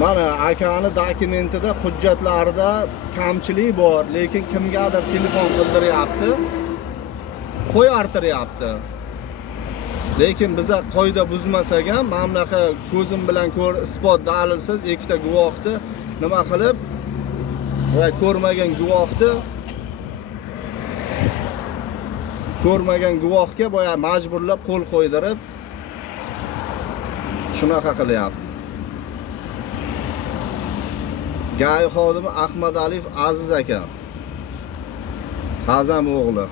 Mana akani dokumentida, hujjatlarida kamchilik bor, lekin kimgadir telefon qildiryapti, qo'yartiryapti. Lekin biza qoida buzmasak ham, mana bunaqa ko'zim bilan ko'r isbot dalilsiz ikkita guvohni nima qilib va ko'rmagan guvohga boya majburlab qo'l qo'ydirib shunaqa qilyapti. Gay xodimi Ahmadaliyev Aziz aka, Azam o'g'li.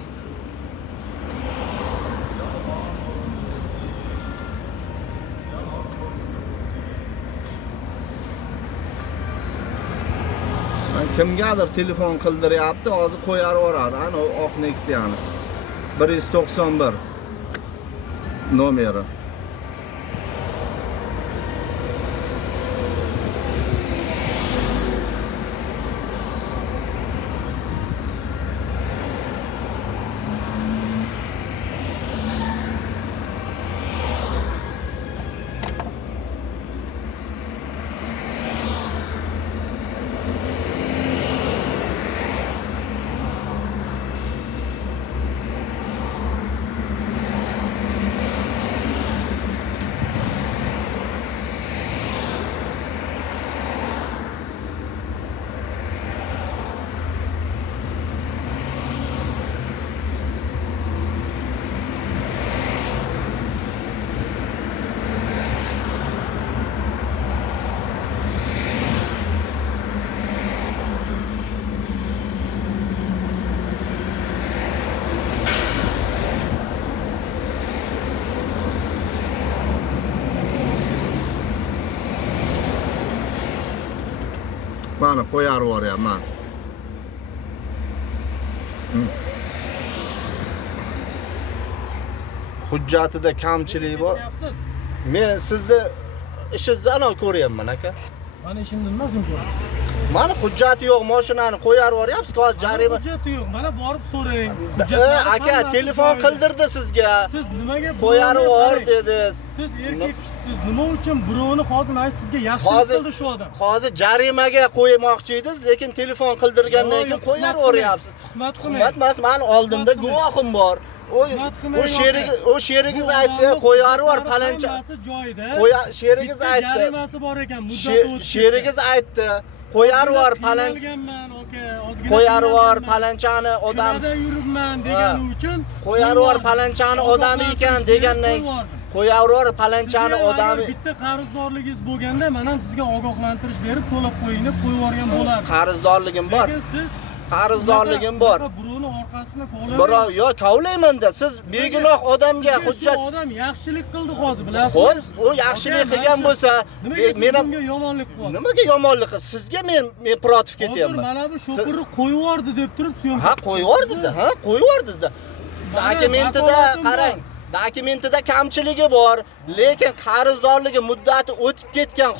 Kimgadir telefon qildiryapti, hozir qo'yarib yuboradi. Ana oq Nexia'ni 191 nomeri. Mana qo'yarib yuboryapman. Hujjatida kamchilik bor. Men sizni ishingizni ana ko'ryapman aka. Mana ishimni nimasini ko'ryapsiz? Mana hujjati yo'q, mashinani qo'yarib yuboryapsiz, hozir jarima. Hujjati yo'q. Mana borib so'rang. Aka telefon qildirdi sizga. Siz nimaga qo'yarib yubor dedingiz. Siz erkaksiz. Nima uchun birovni hozir mana sizga yaxshilik qildi shu odam? Hozir jarimaga qo'ymoqchi edingiz, lekin telefon qildirgandan keyin qo'yarib yuboryapsiz. Tuhmat emas, meni oldimda guvohim bor. O sherigiz aytdi, qo'yarib yubor palancha. Sherigiz aytdi. Jarimasi bor ekan, muddat o'tdi. Sherigiz aytdi. Qo'yarib yubor palancha. Qo'yarib yubor palanchani odam. Yuribman degani uchun qo'yarib yubor palanchani odami ekan degandan qo'yarib yubor palanchani odami. Bitta qarzdorligingiz bo'lganda men ham sizga ogohlantirish berib to'lab qo'ying deb qo'yib yuborgan bo'lardim. Qarzdorligim bor. Qarzdorligim bor. Birovni orqasini kovlayman. Birov yo'q, kovlayman-da. Siz begunoh odamga hujjat. Shu odam yaxshilik qildi hozir, bilasizmi? Xo'p, u yaxshilik qilgan bo'lsa, men ham yomonlik qilyapsiz. Nimaga yomonlik? Sizga men protiv ketyapman. Mana bu sho'pirni qo'yib yubordi deb turib syomka. Ha, qo'yib yubordingiz-da, ha, qo'yib yubordingiz-da. Dokumentida qarang. Dokumentida kamchiligi bor, lekin qarzdorligi muddati o'tib ketgan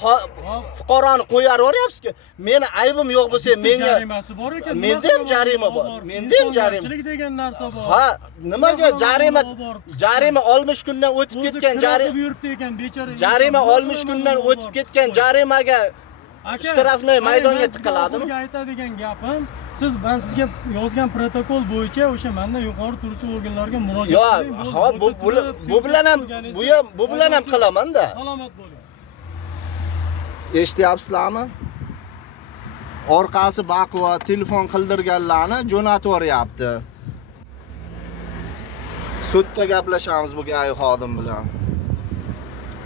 fuqaroni qo'yarib yuboryapsiz-ku. Meni aybim yo'q bo'lsa, menga jarimasi bor ekan. Menda ham jarima bor. Menda ham jarima. Kamchilik degan narsa bor. Ha, nimaga jarima 60 kundan o'tib ketgan jarima 60 kundan o'tib ketgan jarimaga shtrafnoy maydonga tiqiladimi? Sizga aytadigan gapim, ben sizga yozgan protokol bo'yicha o'sha mendan yuqori turuvchi organlarga murojaat qiling. Yo'q, ha, bu bilan ham qilaman-da. Salomat bo'ling. Eshityapsizlarmi? Orqasi baquvvat telefon qildirganlarni jo'natib yuboryapti. Sudda gaplashamiz bu gay xodim bilan.